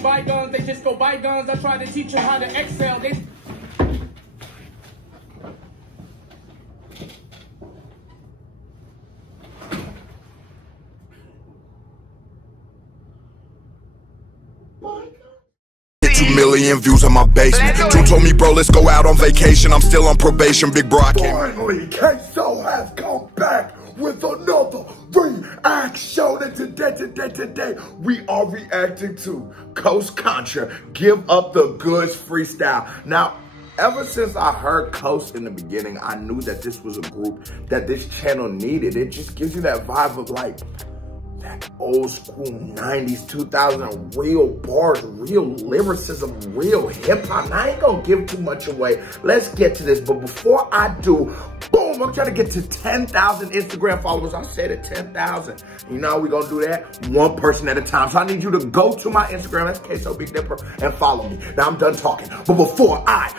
be bygones, they just go bygones. I try to teach them how to excel. They... Two million views on my basement. Two told me, bro, let's go out on vacation. I'm still on probation, big bro. I can't. Finally, Queso has come back with another reaction. And today, we are reacting to Contra, Give Up the Goods freestyle. Now, ever since I heard Coast in the beginning, I knew that this was a group that this channel needed. It just gives you that vibe of like, that old school 90s, 2000, real bars, real lyricism, real hip hop. I ain't gonna give too much away. Let's get to this. But before I do, boom, I'm trying to get to 10,000 Instagram followers. I said it, 10,000. You know how we gonna do that? One person at a time. So I need you to go to my Instagram, that's Queso Big Dipper, and follow me. Now I'm done talking. But before I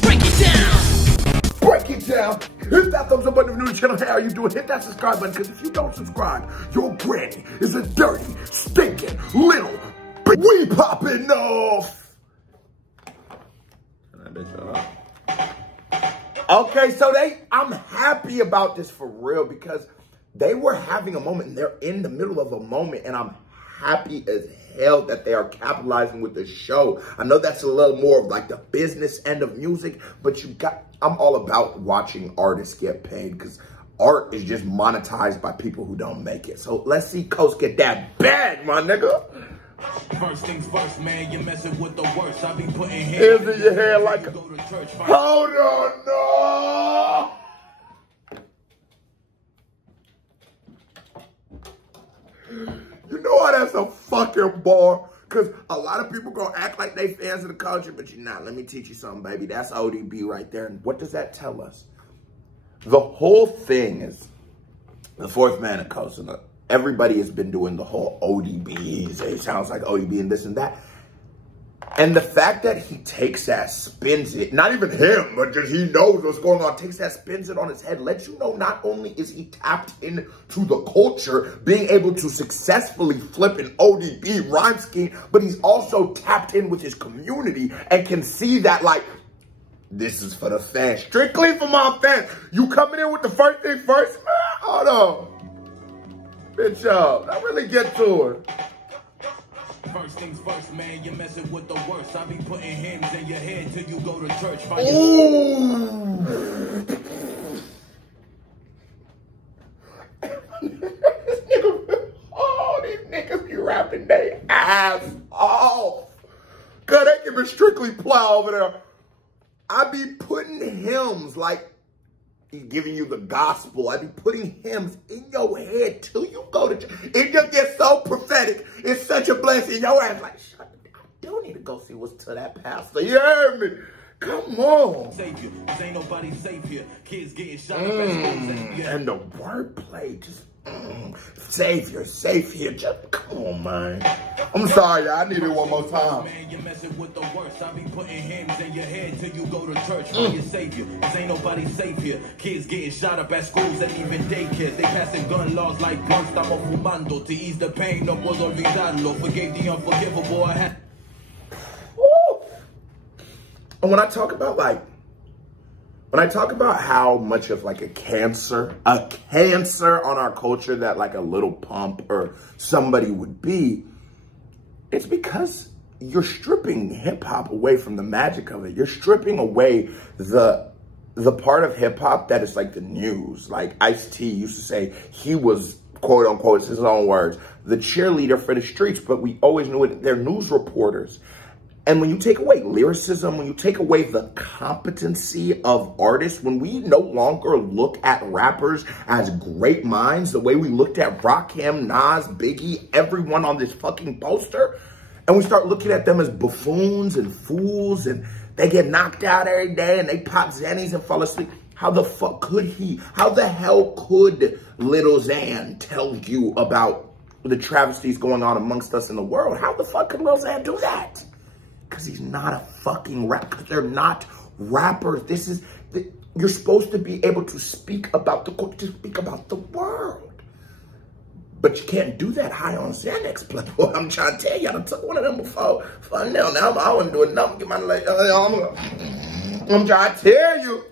break it down, hit that thumbs up button if you're new to the channel. Hey, how you doing? Hit that subscribe button, because if you don't subscribe, your granny is a dirty, stinking, little we popping off. Okay, so I'm happy about this for real, because they were having a moment, and they're in the middle of a moment, and I'm happy as hell that they are capitalizing with the show. I know that's a little more of like the business end of music, but I'm all about watching artists get paid, because art is just monetized by people who don't make it. So let's see Coast get that bag, my nigga. First things first, man, you're messing with the worst. I be putting hands in your hair like a... Hold on, no! You know why that's a fucking bar? Because a lot of people gonna act like they fans of the culture, but you're not. Let me teach you something, baby. That's ODB right there. And what does that tell us? The whole thing is the fourth man of Coast. Everybody has been doing the whole ODB. It sounds like ODB and this and that. And the fact that he takes that, spins it, not even him, but just he knows what's going on, takes that, spins it on his head, lets you know not only is he tapped into the culture, being able to successfully flip an ODB rhyme scheme, but he's also tapped in with his community and can see that, like, this is for the fans. Strictly for my fans. You coming in with the first thing first? Man, hold on. Bitch up. I really get to it. First things first, man, you're messing with the worst. I be putting hymns in your head till you go to church. Ooh. These niggas be rapping their ass off. Cause they can be strictly plow over there. I be putting hymns like he's giving you the gospel. I be putting hymns in your head till you go to church. It just gets so prophetic. It's such a blessing. Your ass like, shut up. I do need to go see what's to that pastor. You heard me? Come on. Savior, cause ain't nobody safe here. Kids getting shot up at school. And the wordplay just Savior, safe here. Just come on, man. I'm sorry, y'all. I need it one more time. Man, you're messing with the worst. I be putting hymns in your head till you go to church for your savior. Cause ain't nobody safe here. Kids getting shot up at schools and even daycares. They passing gun laws like blunts. Estamos fumando to ease the pain. No puedo olvidarlo. Forgave the unforgivable. And when I talk about how much of like a cancer on our culture that like a Little Pump or somebody would be, it's because you're stripping hip hop away from the magic of it. You're stripping away the part of hip hop that is like the news. Like Ice-T used to say he was, quote unquote, it's his own words, the cheerleader for the streets, but we always knew it, they're news reporters. And when you take away lyricism, when you take away the competency of artists, when we no longer look at rappers as great minds, the way we looked at Rakim, Nas, Biggie, everyone on this fucking poster, and we start looking at them as buffoons and fools, and they get knocked out every day, and they pop Xannies and fall asleep. How the fuck could he? How the hell could Lil Xan tell you about the travesties going on amongst us in the world? How the fuck could Lil Xan do that? Because he's not a fucking rapper. Because they're not rappers. You're supposed to be able to speak about the world. But you can't do that high on Xanax, playboy. I'm trying to tell you, I done took one of them before. Now I wasn't doing nothing. Get my leg. I'm trying to tell you.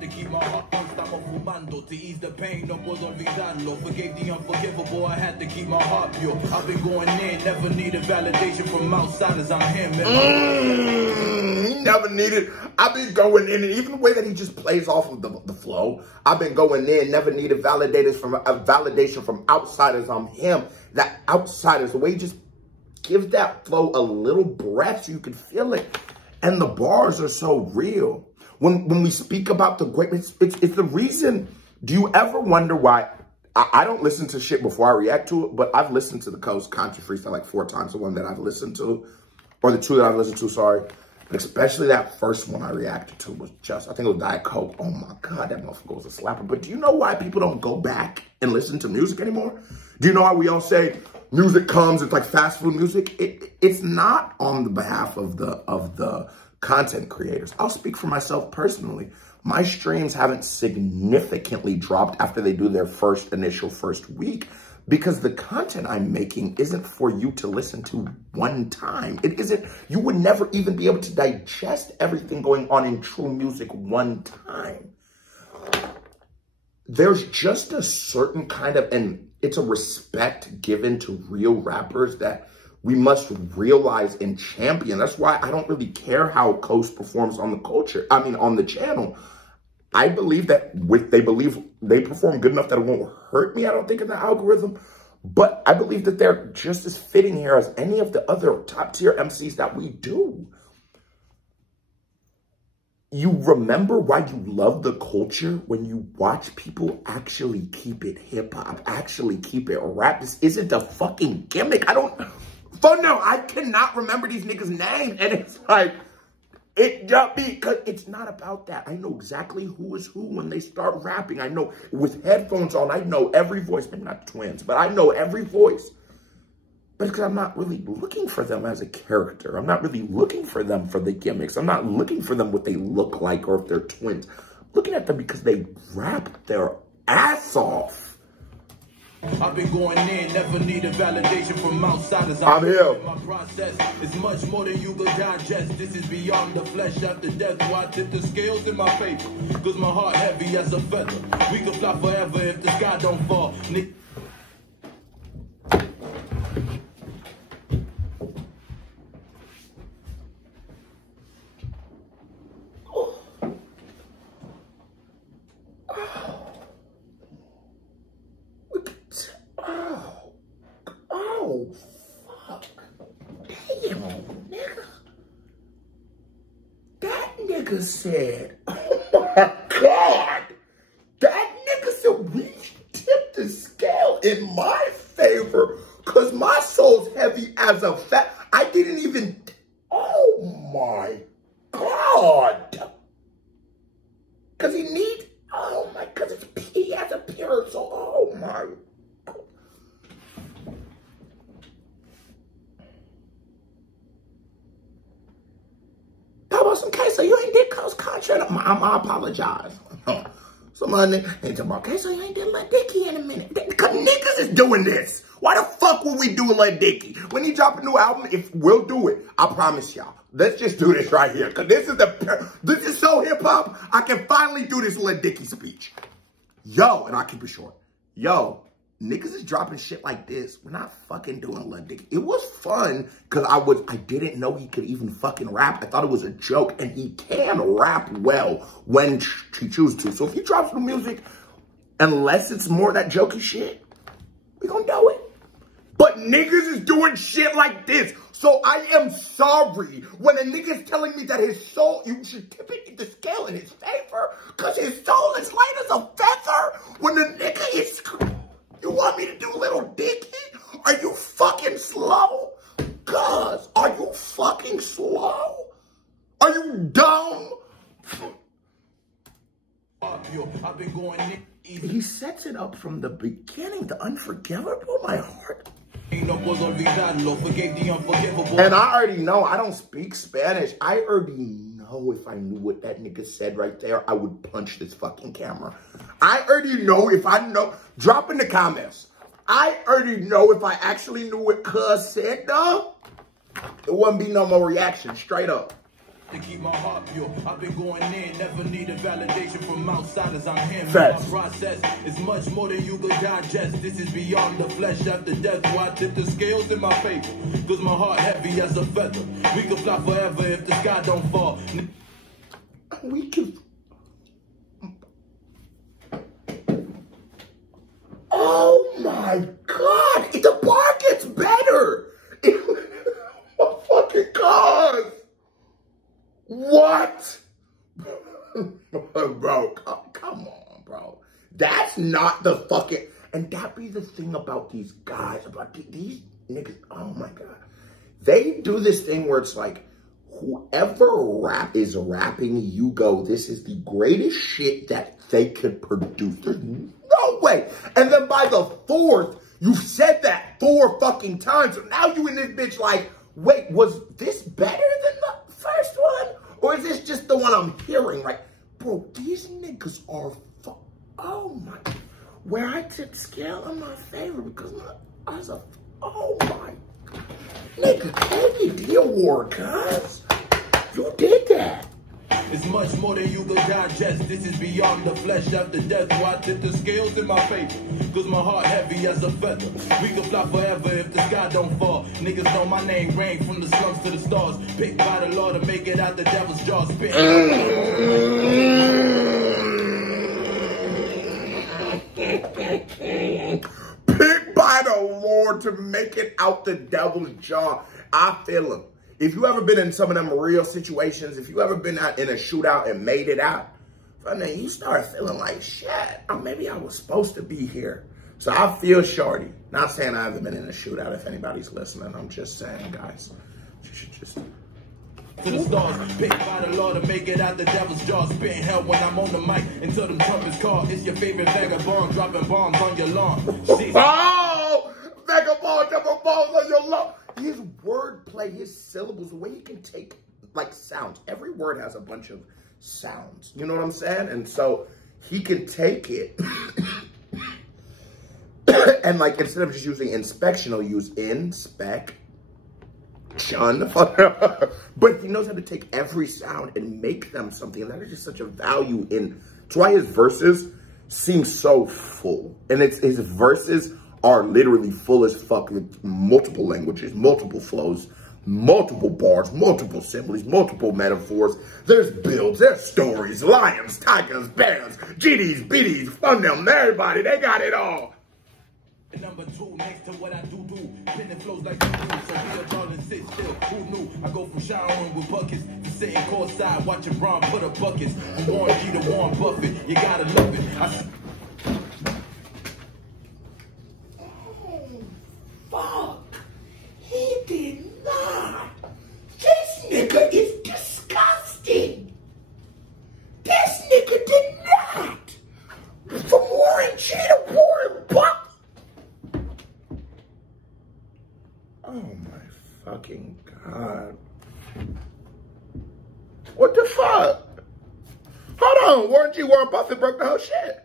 To keep my heart stop fumando, to ease the pain, no puedo olvidarlo. Forgave the unforgivable, I had to keep my heart pure. I've been going in, never needed validation from outsiders. I'm him. He never needed. I've been going in, and even the way that he just plays off of the flow, I've been going in, never needed validation from outsiders. I'm him. That outsiders, the way he just gives that flow a little breath so you can feel it. And the bars are so real. When we speak about the greatness, it's the reason. Do you ever wonder why? I don't listen to shit before I react to it, but I've listened to the Contra Freestyle like 4 times. The one that I've listened to, or the 2 that I've listened to, sorry. But especially that first one I reacted to was just, I think it was Diet Coke. Oh my God, that motherfucker was a slapper. But do you know why people don't go back and listen to music anymore? Do you know why we all say music comes, it's like fast food music? It's not on the behalf of the content creators. I'll speak for myself personally. My streams haven't significantly dropped after they do their initial first week because the content I'm making isn't for you to listen to one time. It isn't, you would never even be able to digest everything going on in true music one time. There's just a certain kind of, and it's a respect given to real rappers that we must realize and champion. That's why I don't really care how Coast performs on the channel. I believe that they perform good enough that it won't hurt me, I don't think, in the algorithm. But I believe that they're just as fitting here as any of the other top tier MCs that we do. You remember why you love the culture when you watch people actually keep it hip hop, actually keep it rap. This isn't a fucking gimmick. I cannot remember these niggas' names. And it's like, because it's not about that. I know exactly who is who when they start rapping. I know with headphones on, I know every voice. Maybe not twins, but I know every voice. But it's because I'm not really looking for them as a character. I'm not really looking for them for the gimmicks. I'm not looking for them what they look like or if they're twins. I'm looking at them because they rap their ass off. I've been going in, never needed validation from outsiders. I'm here. My process is much more than you could digest. This is beyond the flesh after death. Why tip the scales in my favor? Cause my heart heavy as a feather. We can fly forever if the sky don't fall. Oh, fuck. Damn, nigga. That nigga said, oh my God. That nigga said, we tipped the scale in my favor because my soul's heavy as a fat. I didn't even, oh my God. Because he has a pure soul. Oh my God. How about some queso? You ain't did Contra. I apologize. Somebody ain't talking about queso. You ain't did Lil Dicky in a minute. Because niggas is doing this. Why the fuck would we do Lil Dicky? When he drop a new album, if we'll do it. I promise y'all. Let's just do this right here. Because this is so hip hop. I can finally do this Lil Dicky speech. Yo, and I'll keep it short. Yo, niggas is dropping shit like this. We're not fucking doing Lil Dicky. It was fun because I didn't know he could even fucking rap. I thought it was a joke, and he can rap well when he chooses to. So if he drops new music, unless it's more that jokey shit, we gonna do it. But niggas is doing shit like this. So I am sorry when a nigga's telling me that his soul, you should tip it the scale in his favor because his soul is light as a feather. When the nigga is... You want me to do Lil Dicky? Are you fucking slow? Cuz, are you fucking slow? Are you dumb? He sets it up from the beginning, the unforgivable, my heart. And I already know, I don't speak Spanish. I already know if I knew what that nigga said right there, I would punch this fucking camera. I already know if I know. Drop in the comments. I already know if I actually knew what cuz said, though, it wouldn't be no more reaction, straight up. To keep my heart pure, I've been going in, never needed validation from outsiders. I'm him. Facts. My process is much more than you could digest. This is beyond the flesh after death. Why tip the scales in my favor? Cause my heart heavy as a feather. We could fly forever if the sky don't fall. We can. Oh my God! The bar gets better. Oh fucking God! What? Bro, come on, bro. That's not the fucking. And that be the thing about these guys, about these niggas. Oh my God, they do this thing where it's like, whoever is rapping, you go, this is the greatest shit that they could produce. There's no way. And then by the fourth, you've said that 4 fucking times. So now you in this bitch like, wait, was this better than the first one? Or is this just the one I'm hearing? Like, bro, these niggas are oh my. Where I took scale in my favor because I was a, oh my. Nigga, KBD award, cuz. You did that. It's much more than you could digest. This is beyond the flesh after death. Why tip the scales in my favor? Cause my heart heavy as a feather. We could fly forever if the sky don't fall. Niggas know my name rain from the slums to the stars. Picked by the Lord to make it out the devil's jaws. Picked by the Lord to make it out the devil's jaw. I feel him. If you ever been in some of them real situations, if you ever been out in a shootout and made it out, then you start feeling like, shit, maybe I was supposed to be here. So I feel shorty. Not saying I haven't been in a shootout if anybody's listening. I'm just saying, guys, you should just... to the stars, picked by the Lord to make it out the devil's jaws. Spitting hell when I'm on the mic until them trumpets call. It's your favorite vagabond dropping bombs on your lawn. Oh, vagabond dropping bombs on your lawn. His wordplay, his syllables, the way he can take, like, sounds. Every word has a bunch of sounds. You know what I'm saying? And so he can take it and, like, instead of just using inspection, he'll use inspect. But he knows how to take every sound and make them something. And that is just such a value in. That's why his verses seem so full. And his verses are literally full as fuck with multiple languages, multiple flows, multiple bars, multiple similes, multiple metaphors. There's builds, there's stories, lions, tigers, bears, GDs, BDs, fun them, everybody, they got it all. And number 2, next to what I do, pinning flows like you do. So be a darling, sit still. Who knew? I go from showering with buckets to sitting courtside watching Braun put up buckets. From Warren G to Warren Buffett, you gotta love it. Fuck. He did not. This nigga is disgusting. This nigga did not. From Warren G to Warren Buffett. Oh my fucking God. What the fuck? Hold on, Warren G. Warren Buffett broke the whole shit.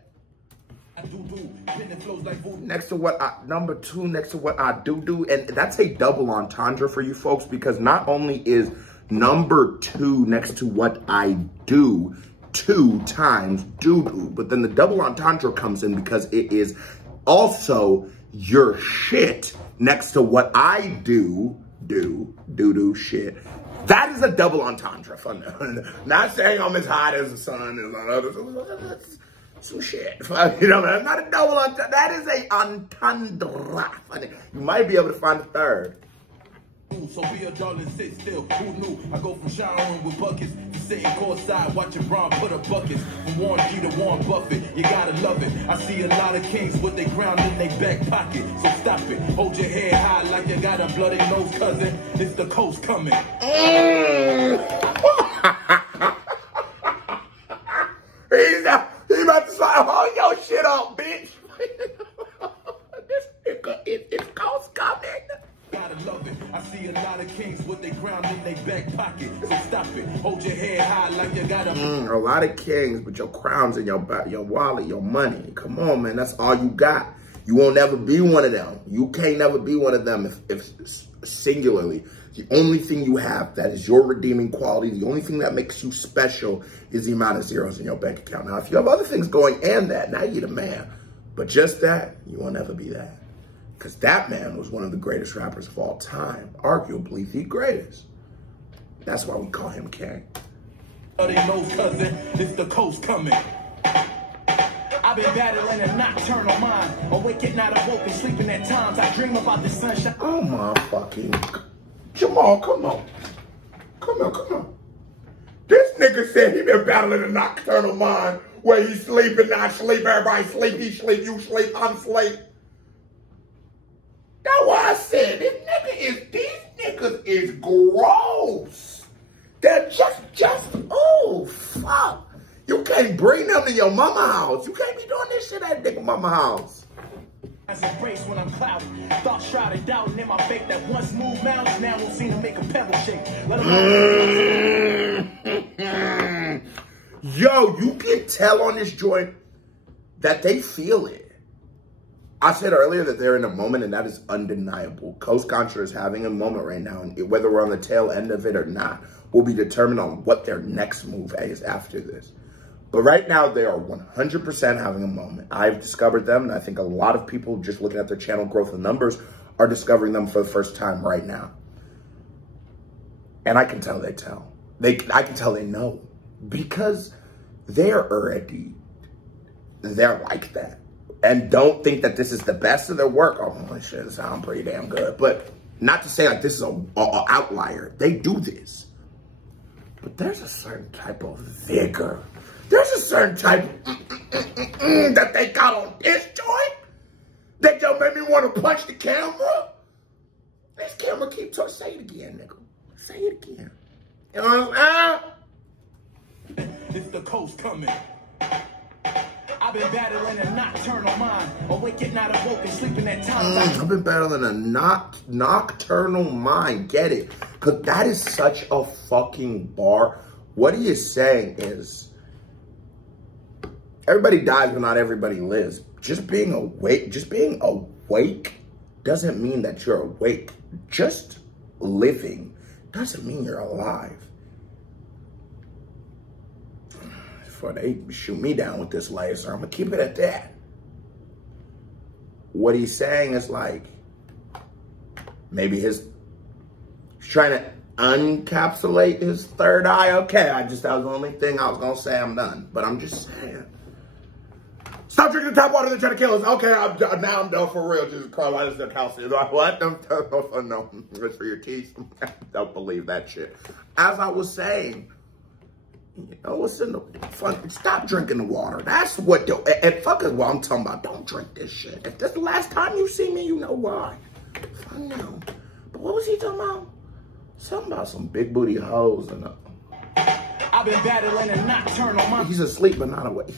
Next to what I, number 2, next to what I do, and that's a double entendre for you folks, because not only is number 2 next to what I do 2 times do, but then the double entendre comes in because it is also your shit next to what I do shit. That is a double entendre. Not saying I'm as hot as the sun and others. Some shit. You know, that's not a double entendre. That is a entendre. You might be able to find a third. So be a darling, sit still. Who knew? I go from showering with buckets to sitting courtside watching Braun put up buckets. From Warren G to Warren Buffett, you gotta love it. I see a lot of kings with their crown in their back pocket. So stop it. Hold your head high like you got a bloody nose, cousin. It's the coast coming. He's about to start hold your shit up, bitch. This nigga, it's coast coming. Gotta love it. I see a lot of kings with their crown in their back pocket. So stop it. Hold your head high like you got a lot of kings, but your crown's in your wallet, your money. Come on, man. That's all you got. You won't never be one of them. You can't never be one of them if singularly. The only thing you have that is your redeeming quality, the only thing that makes you special is the amount of zeros in your bank account. Now, if you have other things going and that, now you're the man. But just that, you will never be that. Because that man was one of the greatest rappers of all time. Arguably the greatest. That's why we call him king. They know, cousin, it's the coast coming. I've been battling a nocturnal mind. Awake at night, awoken, sleeping at times. I dream about the sunshine. Oh my fucking... Jamal, come on. Come on. This nigga said he been battling a nocturnal mind where he sleep and not sleep, everybody sleep, he sleep, you sleep, I'm sleep. That's why I said these niggas is gross. They're just, oh, fuck. You can't bring them to your mama house. You can't be doing this shit at nigga mama house. As embrace when I'm clouded, thoughts shrouded, doubting in my faith that once moved mountains, now don't seem to make a pebble shake. Yo, you can tell on this joint that they feel it. I said earlier that they're in a moment, and that is undeniable. Coast Contra is having a moment right now, and whether we're on the tail end of it or not will be determined on what their next move is after this. But right now, they are 100% having a moment. I've discovered them, and I think a lot of people just looking at their channel growth and numbers are discovering them for the first time right now. And I can tell they tell. I can tell they know. Because they're already, they're like that. And don't think that this is the best of their work. Oh, this shit sounds pretty damn good. But not to say like this is an outlier. They do this. But there's a certain type of vigor. There's a certain type that they got on this joint that just made me want to punch the camera. This camera keeps talking. Say it again, nigga. Say it again. You know what I'm saying? It's the coast coming. I've been battling a nocturnal mind. Awake at night, awoken, sleeping at times. I've been battling a nocturnal mind. Get it? Because that is such a fucking bar. What he is saying is, everybody dies, but not everybody lives. Just being awake doesn't mean that you're awake. Just living doesn't mean you're alive. Before they shoot me down with this laser, I'm gonna keep it at that. What he's saying is like, maybe he's trying to uncapsulate his third eye. Okay, that was the only thing I was gonna say. I'm done. But I'm just saying. Stop drinking the tap water, they're trying to kill us. Okay, now I'm done for real. Jesus Christ, why is there calcium? What? No, it's for your teeth. Don't believe that shit. As I was saying, you know, what's in the fun? Stop drinking the water. That's what, and fuck is what I'm talking about. Don't drink this shit. If this is the last time you see me, you know why. I know. But what was he talking about? Something about some big booty hoes and I've been battling a nocturnal mind. He's asleep, but not awake.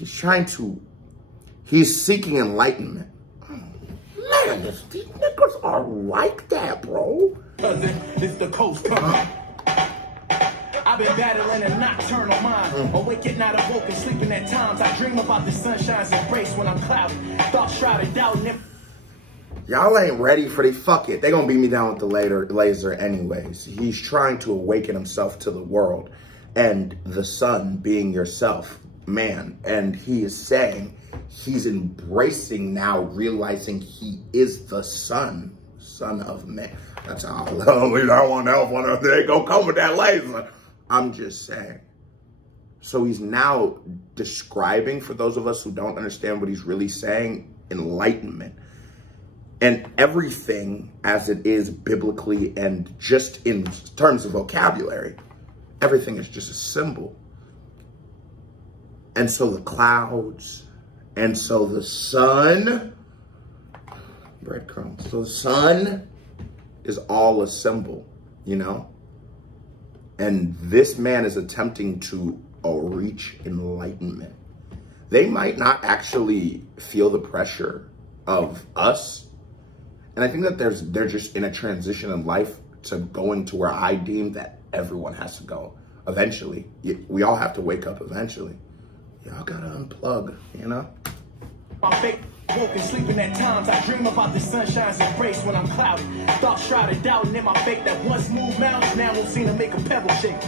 He's seeking enlightenment. Man, these niggas are like that, bro. Cousin, it's the coast coming. I've been battling a nocturnal mind. Awake at night, awoken, sleeping at times. I dream about the sunshine's embrace when I'm cloudy. Thoughts shrouded, doubting. Y'all ain't ready for fuck it. They gonna beat me down with the laser anyways. He's trying to awaken himself to the world and the sun being yourself, man. And he is saying he's embracing now, realizing he is the son of man. That's how I want to they go come with that laser. I'm just saying. So he's now describing, for those of us who don't understand what he's really saying, enlightenment. And everything as it is biblically and just in terms of vocabulary, everything is just a symbol. And so the clouds, and so the sun, breadcrumbs. So the sun is all a symbol, you know? And this man is attempting to reach enlightenment. They might not actually feel the pressure of us. And I think that they're just in a transition in life to going to where I deem that everyone has to go eventually. We all have to wake up eventually. Y'all gotta unplug, you know? My faith Woken, sleeping at times, I dream about the sunshine's embrace when I'm cloudy. Thoughts shrouded, doubting in my faith that once moved mountains, now won't seem to make a pebble shake.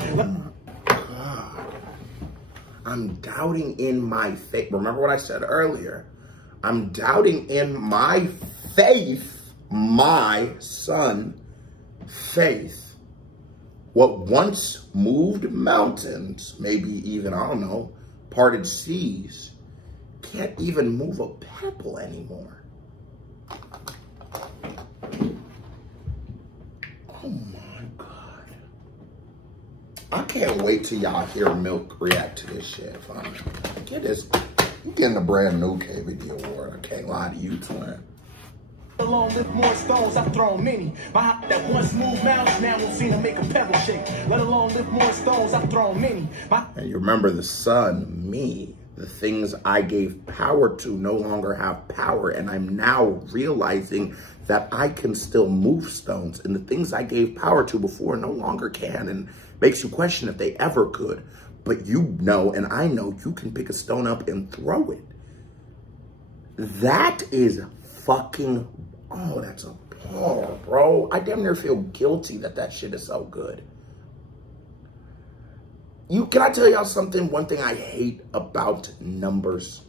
God. I'm doubting in my faith. Remember what I said earlier? I'm doubting in my faith, my son, faith. What once moved mountains, maybe even, I don't know, parted seas, can't even move a pebble anymore. Oh my God. I can't wait till y'all hear Milk react to this shit. Get this, you getting a brand new KVD award. I can't lie to you, twin. Along with more stones, I've thrown many. My heart that once moved mountains, now won't seem to make a pebble shake. Let alone lift more stones, I've thrown many. And you remember the sun, me. The things I gave power to no longer have power, and I'm now realizing that I can still move stones, and the things I gave power to before no longer can, and makes you question if they ever could. But you know, and I know, you can pick a stone up and throw it. That is fucking, oh, that's a bar, bro. I damn near feel guilty that that shit is so good. Can I tell y'all something? One thing I hate about numbers.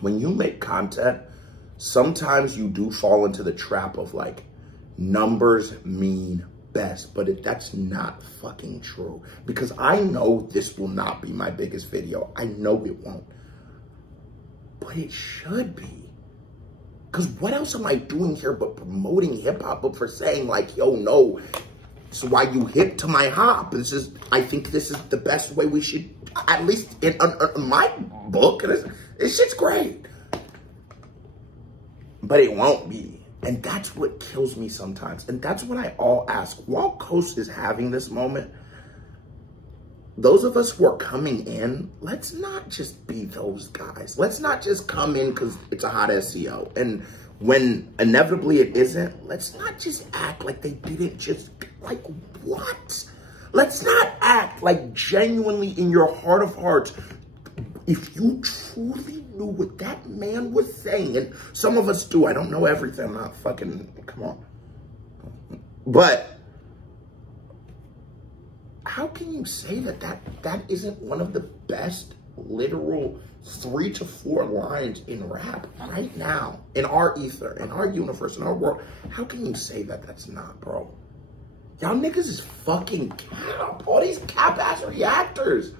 When you make content, sometimes you do fall into the trap of like, numbers mean best, but that's not fucking true. Because I know this will not be my biggest video. I know it won't. But it should be. Because what else am I doing here but promoting hip hop, but for saying like, yo, no, this is why you hip to my hop. I think this is the best way we should, at least in my book, this shit's great. But it won't be. And that's what kills me sometimes. And that's what I all ask. While Coast is having this moment, those of us who are coming in, let's not just be those guys. Let's not just come in because it's a hot SEO. And when inevitably it isn't, let's not just act like they didn't just, like, what? Let's not act like genuinely in your heart of hearts, if you truly knew what that man was saying, and some of us do, I don't know everything, I'm not fucking, come on. But how can you say that isn't one of the best literal 3 to 4 lines in rap right now, in our ether, in our universe, in our world? How can you say that that's not, bro? Y'all niggas is fucking cap. All these cap-ass reactors.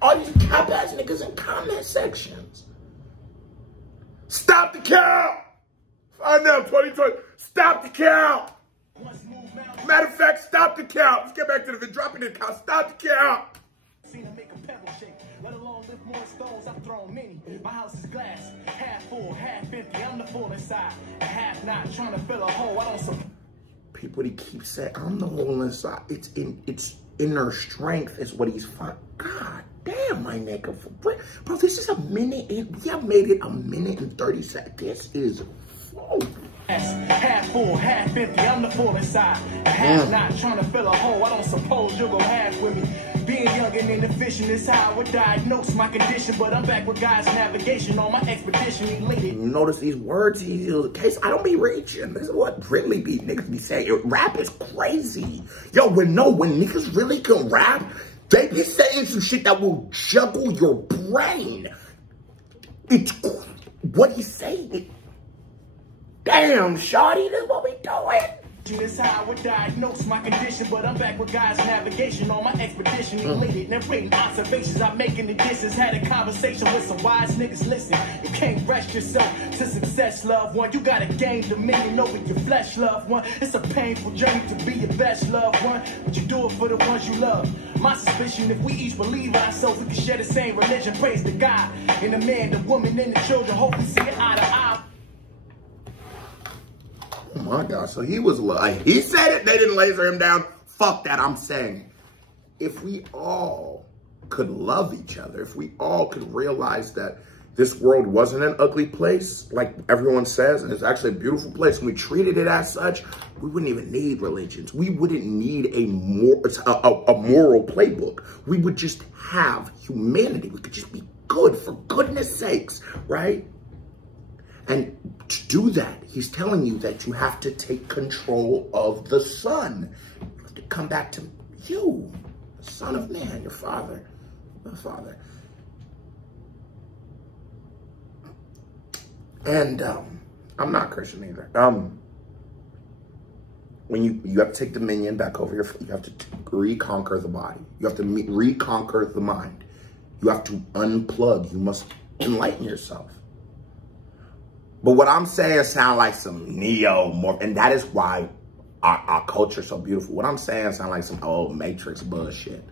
All these cap-ass niggas in comment sections. Stop the count! Find out 2020. Stop the count! Matter of fact, stop the count. Let's get back to the video. Drop it in the count. Stop the count. Seen to make a pebble shake, let alone lift more stones. I've thrown many. My house is glass, half full, half empty. I'm the full inside, half not trying to fill a hole. I don't. People, he keeps saying, I'm the hole inside. It's inner strength is what he's finding. God damn, my nigga. Bro, this is a minute. We have made it a minute and 30 seconds. This is full. Half full, half empty. I'm the full inside, half not trying to fill a hole. I don't suppose you'll go half with me. Being young and inefficient is how I would diagnose my condition, but I'm back with guys' navigation on my expedition. Elated. Notice these words he uses. Case, I don't be reaching. This is what really be niggas be saying. Rap is crazy. Yo, when niggas really can rap, they be saying some shit that will juggle your brain. It's what he's saying. Damn, shawty, this is what we doing. This how I would diagnose my condition, but I'm back with guys' navigation on my expedition. Elated, narrating observations I make in the distance. Had a conversation with some wise niggas. Listen, you can't rest yourself to success, loved one. You gotta gain dominion over your flesh, loved one. It's a painful journey to be your best, loved one, but you do it for the ones you love. My suspicion, if we each believe ourselves, we can share the same religion. Praise the God and the man, the woman, and the children. Hope we see it eye to eye. Oh my God, so he was like, he said it, they didn't laser him down. Fuck that, I'm saying. If we all could love each other, if we all could realize that this world wasn't an ugly place, like everyone says, and it's actually a beautiful place, and we treated it as such, we wouldn't even need religions. We wouldn't need a moral playbook. We would just have humanity. We could just be good for goodness sakes, right? And to do that, he's telling you that you have to take control of the son. You have to come back to you, the son of man, your father, the father. And I'm not Christian either. When you have to take dominion back over you have to reconquer the body. You have to reconquer the mind. You have to unplug. You must enlighten yourself. But what I'm saying sound like some and that is why our culture is so beautiful. What I'm saying sound like some old Matrix bullshit.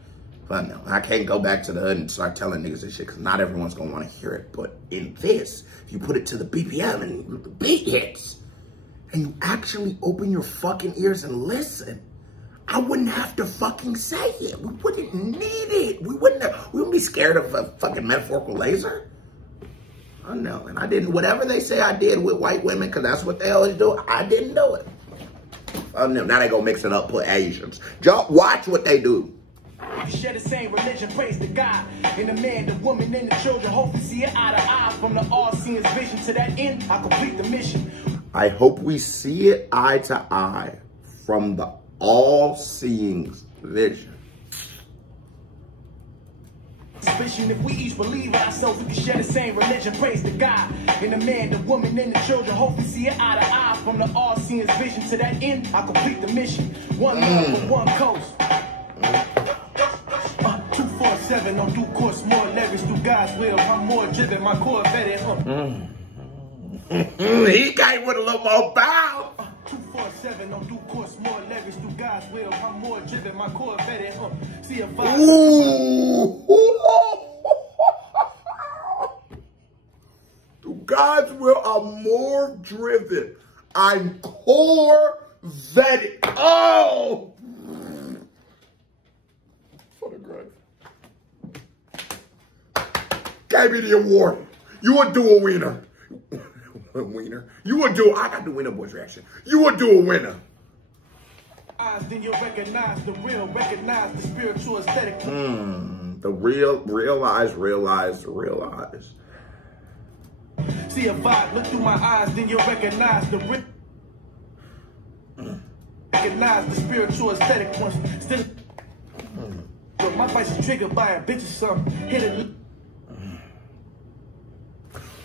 But no, I can't go back to the hood and start telling niggas this shit because not everyone's gonna want to hear it. But in this, if you put it to the BPM and the beat hits, and you actually open your fucking ears and listen, I wouldn't have to fucking say it. We wouldn't need it. We wouldn't be scared of a fucking metaphorical laser. I know, and I didn't, whatever they say I did with white women, because that's what they always do, I didn't do it. I know, now they go mix it up, put Asians. Y'all watch what they do. You share the same religion, praise to God. And the man, the woman, and the children, hopefully see it eye to eye. From the all-seeing vision to that end, I complete the mission. I hope we see it eye to eye from the all-seeing vision. Suspicion, if we each believe ourselves, we can share the same religion, praise to God. And the man, the woman, and the children, hopefully see it eye to eye. From the all-seeing vision to that end, I complete the mission. One love for one coast. 247 on due course, more leverage through God's will. I'm more driven, my Corvette. He came with a little more bow. 247 on due course, more leverage through God's will. I'm more driven, my Corvette. See a vibe. Ooh. Through God's will, I'm more driven. I'm Corvette. Oh. Gave me the award. You would do a winner. Wiener. You would do, I got the winner boy's reaction. You would do a winner. Then you'll recognize the real, recognize the spiritual aesthetic. The realize. See a vibe, look through my eyes, then you'll recognize the real. Recognize the spiritual aesthetic once. Still, my vice is triggered by a bitch or something. Hit it.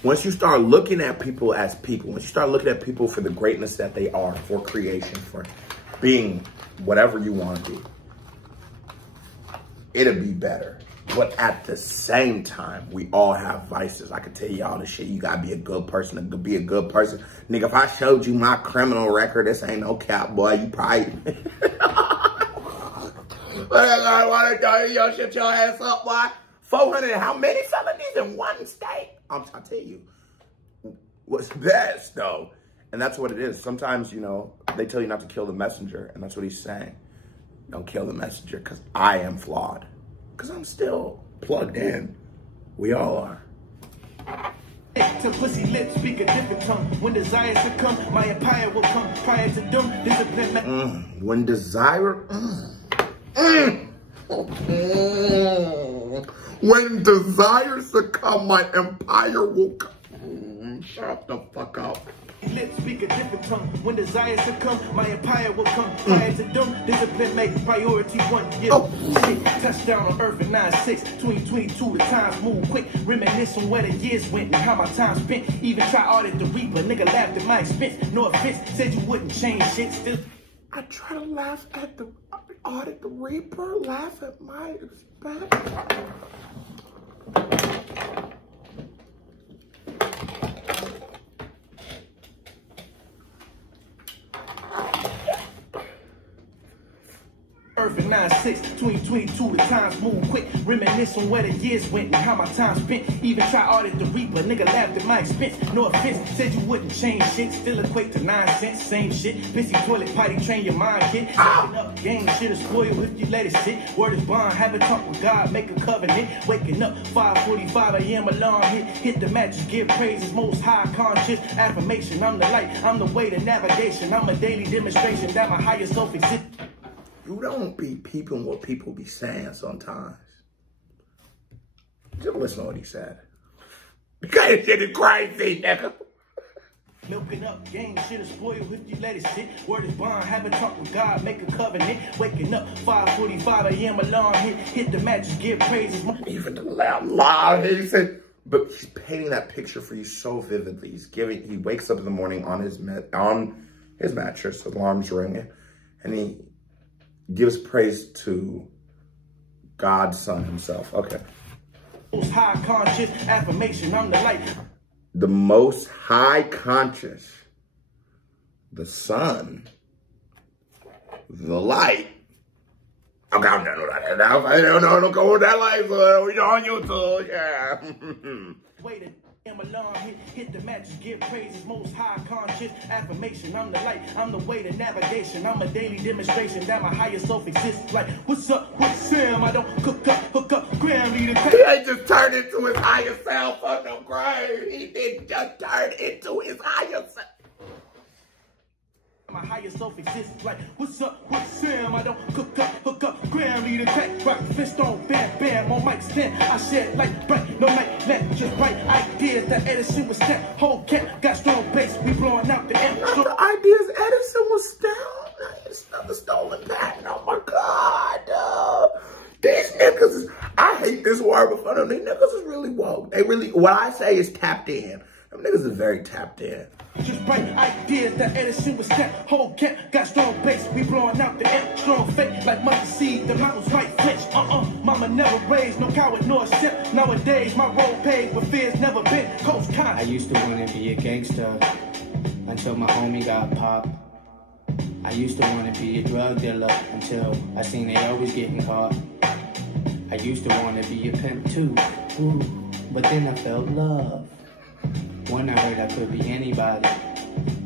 Once you start looking at people as people, once you start looking at people for the greatness that they are, for creation, for being whatever you want to be, it'll be better. But at the same time, we all have vices. I can tell you all this shit. You gotta be a good person to be a good person. Nigga, if I showed you my criminal record, this ain't no cap, boy. You probably... I want to yo, shut your ass up, boy. 400, how many felonies in one state? I'll tell you what's best, though. And that's what it is. Sometimes, you know, they tell you not to kill the messenger, and that's what he's saying. Don't kill the messenger, because I am flawed. Because I'm still plugged in. We all are. To pussy lips speak a different tongue. When desires to come, my empire will come. Prior to them, discipline. When desire... When desires to come, my empire will come. Shut the fuck up. Lips speak a different tongue. When desires to come, my empire will come. Prior to them, discipline make priority one. Yeah. Oh. Shit. Touchdown on Earth in 9-6. 2022, the times move quick. Reminisce on where the years went and how my time spent. Even try audit the Reaper. Nigga laughed at my expense. No offense, said you wouldn't change shit. Still, I try to laugh at the audit the Reaper. Laugh at my expense. Earth in 9-6, 2022, the times move quick. Reminisce on where the years went and how my time spent. Even try audit the Reaper, nigga laughed at my expense. No offense, said you wouldn't change shit. Still equate to 9 cents, same shit. Pissy toilet, potty, train your mind, kid. Stepping up, game shit is spoiled if you let it sit. Word is bond, have a talk with God, make a covenant. Waking up, 5:45 a.m. alarm hit the mattress, give praises, most high conscious affirmation. I'm the light, I'm the way to navigation. I'm a daily demonstration that my higher self exists. You don't be peeping what people be saying sometimes. Just listen to what he said. Because shit is crazy, nigga. Milking up, gang shit is spoiled if you let it sit. Word is bond, have a talk with God, make a covenant. Waking up, 5:45 a.m. alarm hit the mattress, give praises. Even the loud, he said, but he's painting that picture for you so vividly. He wakes up in the morning on his mattress, alarm's ringing, and he gives praise to God's Son himself. Okay. Most high conscious affirmation, I'm the light. The most high conscious, the Son, the light. Okay, I'm done with that now. I don't go with that light, so we on YouTube, yeah. Waited. Alarm hit the mattress, give praises, most high conscious affirmation. I'm the light, I'm the way to navigation. I'm a daily demonstration that my higher self exists. Like, what's up, what's Sam? I don't hook up, Graham leader. He ain't just turned into his higher self on the grave. He didn't just turn into his higher self. My higher self exists. Like, what's up, what's Sam? I don't hook up, Graham leader. Crack, rock, fist on, bam, on mic stand. I said like bright, no night, net, just bright ideas that Edison was step. Whole cat got strong bass, we blowing out the end. The ideas Edison was still, it's another stolen patent. Oh my God, these niggas, I hate this word, but fun of these niggas is really woke. They really, what I say is tapped in. Them niggas is very tapped in. Just bright ideas that Edison was step. Whole cat got strong bass, we blowing out the end. Strong faith like mustard seed, the mountains might flinch. Mama never raised no coward nor step. Nowadays my road paved with fears never been. Coast kind. I used to want to be a gangster until my homie got popped. I used to want to be a drug dealer until I seen they always getting caught. I used to want to be a pimp too, ooh, but then I felt love. When I heard I could be anybody,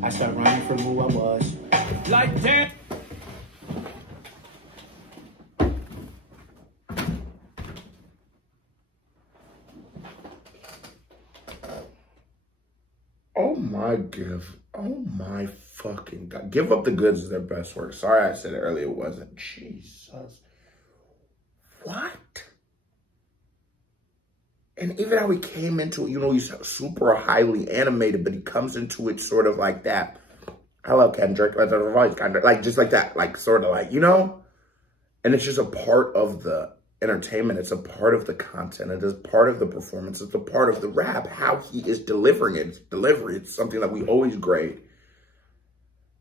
I started running from who I was. Like damn. Oh my fucking God. Give Up the Goods is their best work. Sorry I said it earlier, it wasn't. Jesus. What? And even how he came into it, you know, he's super highly animated, but he comes into it sort of like that. Hello, Kendrick. Like, just like that. Like, sort of like, you know? And it's just a part of the entertainment. It's a part of the content. It is part of the performance. It's a part of the rap. How he is delivering it. It's delivery. It's something that we always grade.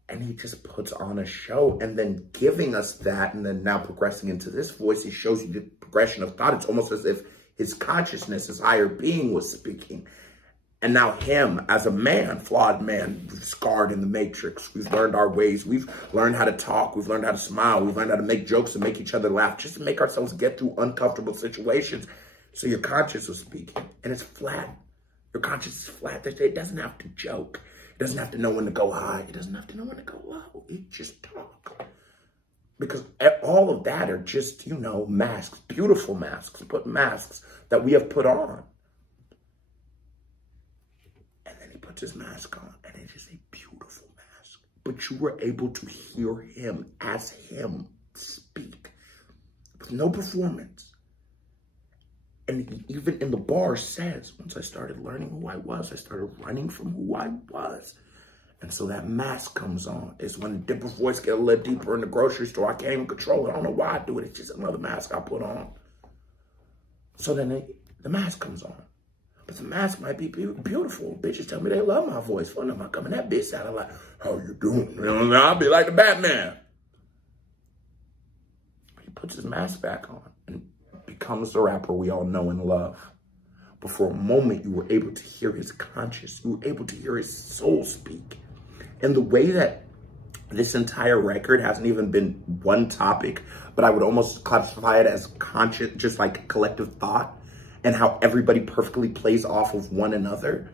And he just puts on a show and then giving us that and then now progressing into this voice, he shows you the progression of thought. It's almost as if his consciousness, his higher being was speaking. And now him as a man, flawed man, scarred in the matrix. We've learned our ways. We've learned how to talk. We've learned how to smile. We've learned how to make jokes and make each other laugh just to make ourselves get through uncomfortable situations. So your conscience was speaking and it's flat. Your conscience is flat. It doesn't have to joke. It doesn't have to know when to go high. It doesn't have to know when to go low. It just talk. Because all of that are just, you know, masks, beautiful masks, but masks that we have put on. And then he puts his mask on, and it is a beautiful mask. But you were able to hear him as him speak with no performance. And he, even in the bar, says, once I started learning who I was, I started running from who I was. And so that mask comes on. It's when the dipper voice get a little deeper in the grocery store. I can't even control it. I don't know why I do it. It's just another mask I put on. So then the mask comes on. But the mask might be beautiful. Bitches tell me they love my voice. Fun of my coming that bitch out of like, how you doing? You know, I'll be like the Batman. He puts his mask back on and becomes the rapper we all know and love. But for a moment, you were able to hear his conscience. You were able to hear his soul speak. And the way that this entire record hasn't even been one topic, but I would almost classify it as conscious, just like collective thought, and how everybody perfectly plays off of one another.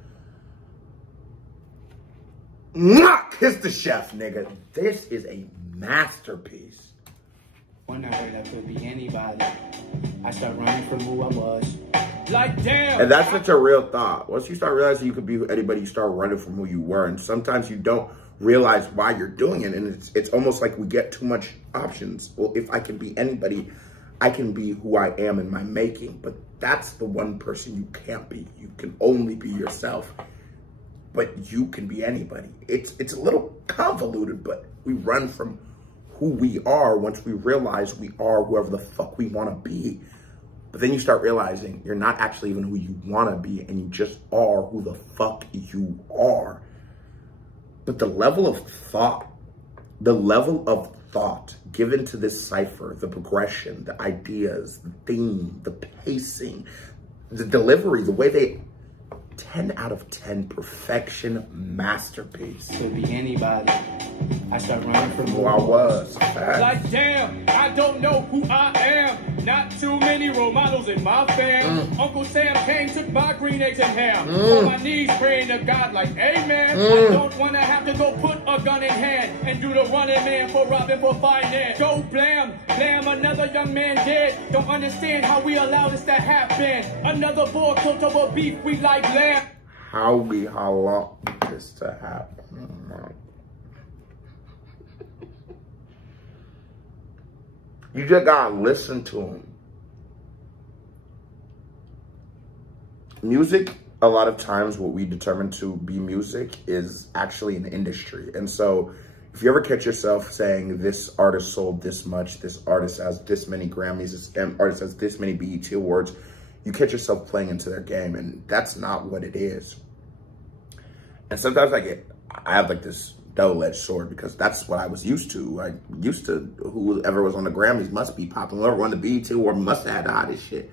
Kiss the chef, nigga. This is a masterpiece. When I heard I could be anybody, I started running from who I was. Like damn. And that's such a real thought. Once you start realizing you could be anybody, you start running from who you were. And sometimes you don't realize why you're doing it. And it's almost like we get too much options. Well, if I can be anybody, I can be who I am in my making. But that's the one person you can't be. You can only be yourself. but you can be anybody. It's a little convoluted, but we run from who we are once we realize we are whoever the fuck we want to be. But then you start realizing you're not actually even who you want to be, and you just are who the fuck you are. But the level of thought given to this cipher, the progression, the ideas, the theme, the pacing, the delivery, the way they 10 out of 10 perfection masterpiece. Could be anybody. I start running from who I was. Like damn, I don't know who I am. Not too many role models in my fam. Uncle Sam came, took my green eggs and ham. On my knees praying to God like amen. I don't wanna have to go put a gun in hand and do the running man for robbing for finance. Go blam, blam, another young man dead. Don't understand how we allow this to happen. Another boy killed over beef, we like lamb. How we allow this to happen. You just gotta listen to him. Music, a lot of times what we determine to be music is actually an industry. And so if you ever catch yourself saying this artist sold this much, this artist has this many Grammys, this artist has this many BET awards, you catch yourself playing into their game, and that's not what it is. And sometimes I have like this double-edged sword, because that's what I was used to. I used to, whoever was on the Grammys must be popping. Whoever won the BET or must have had the hottest shit.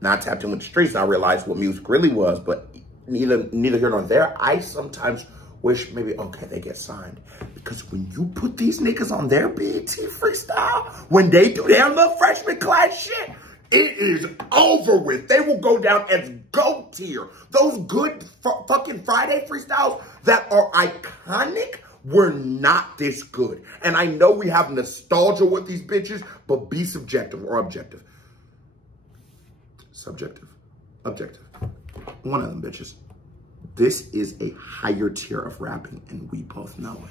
Now I tapped in with the streets and I realized what music really was, but neither here nor there. I sometimes wish maybe, okay, they get signed. Because when you put these niggas on their BET freestyle, when they do their little freshman class shit, it is over with. They will go down as GOAT tier. Those good fucking Friday freestyles that are iconic were not this good. And I know we have nostalgia with these bitches, but be subjective or objective. Subjective. Objective. One of them bitches. This is a higher tier of rapping, and we both know it.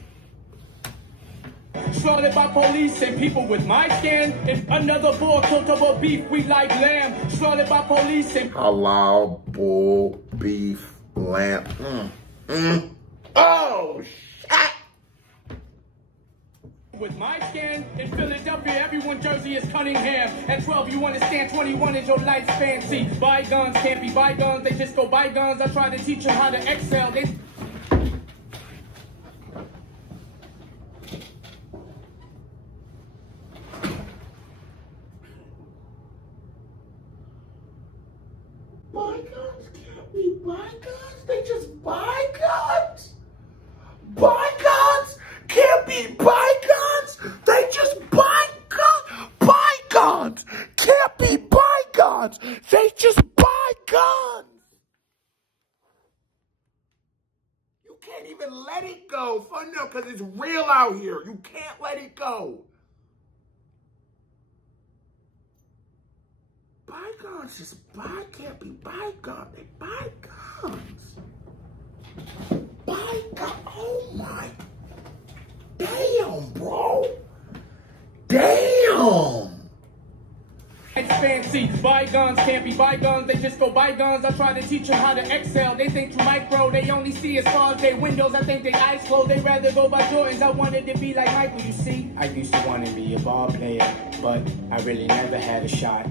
Slaughtered by police and people with my skin. If another bull killed over beef, we like lamb. Slaughtered by police and halal bull beef lamb. Oh shit! With my skin in Philadelphia, everyone Jersey is Cunningham. At 12, you understand 21 is your life's fancy. Bygones can't be bygones, they just go bygones. I try to teach them how to excel. Bygones can't be bygones. They just bygones. Bygones can't be bygones. They just bygones. Bygones can't be bygones. They just bygones. You can't even let it go. Fun no, because it's real out here. You can't let it go. Bygones just can't be bygones. They bygones. Bygones. Oh my. Damn, bro. Damn. It's fancy. Bygones can't be bygones. They just go bygones. I try to teach them how to excel. They think too micro. They only see as far as their windows. I think they eyes closed. They rather go by Jordans. I wanted to be like Michael, you see. I used to want to be a ball player, but I really never had a shot.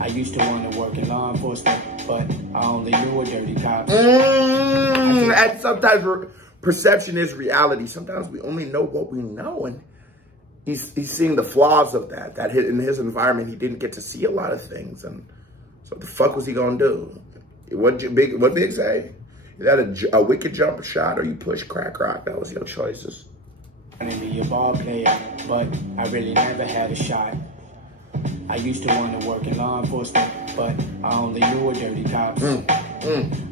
I used to want to work in law enforcement, but I only knew a dirty cop. And sometimes perception is reality. Sometimes we only know what we know, and he's seeing the flaws of that. That in his environment, he didn't get to see a lot of things, and so what the fuck was he gonna do? What Big say? Is that a wicked jump shot, or you push crack rock? That was your choices. I wanted to be a ball player, but I really never had a shot. I used to want to work in law enforcement, but I only knew a dirty cops.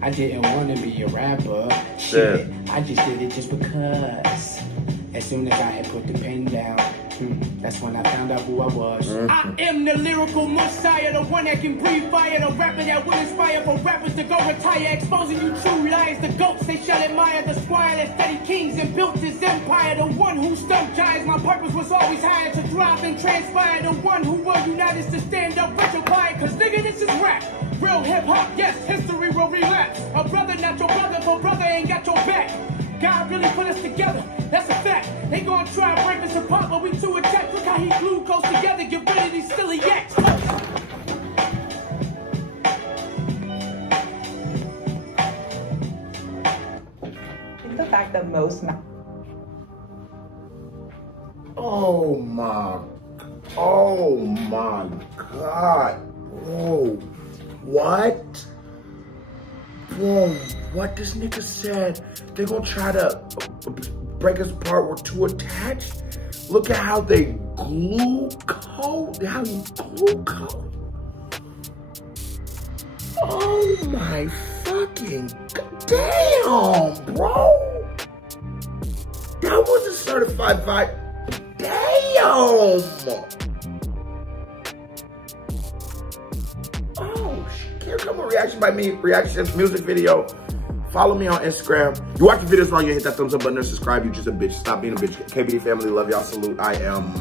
I didn't want to be a rapper. Shit, I just did it just because. As soon as I had put the pen down, that's when I found out who I was. I am the lyrical messiah, the one that can breathe fire, the rapper that will inspire for rappers to go retire, exposing you true liars, the goats they shall admire, the squire that studied kings and built this empire, the one who stumped giants. My purpose was always higher, to thrive and transpire, the one who will unite us to stand up, rich or quiet, cause nigga, this is rap. Real hip hop, yes, history will relapse. A brother, not your brother, but brother ain't got your back. God really put us together, that's a fact. They gonna try and break us apart, but we too attacked. Look how he glued close together, get rid of these silly yaks. The fact that most oh my God, bro, what? Bro, what this nigga said, they gonna try to break us apart, we're too attached? Look at how they glue code, how you glue code. Oh my fucking damn, bro. That was a certified vibe. Damn. Oh, here come a reaction by me, reactions, music video. Follow me on Instagram. You watch the videos wrong, you hit that thumbs up button or subscribe. You just a bitch. Stop being a bitch. KBD family, love y'all. Salute. I am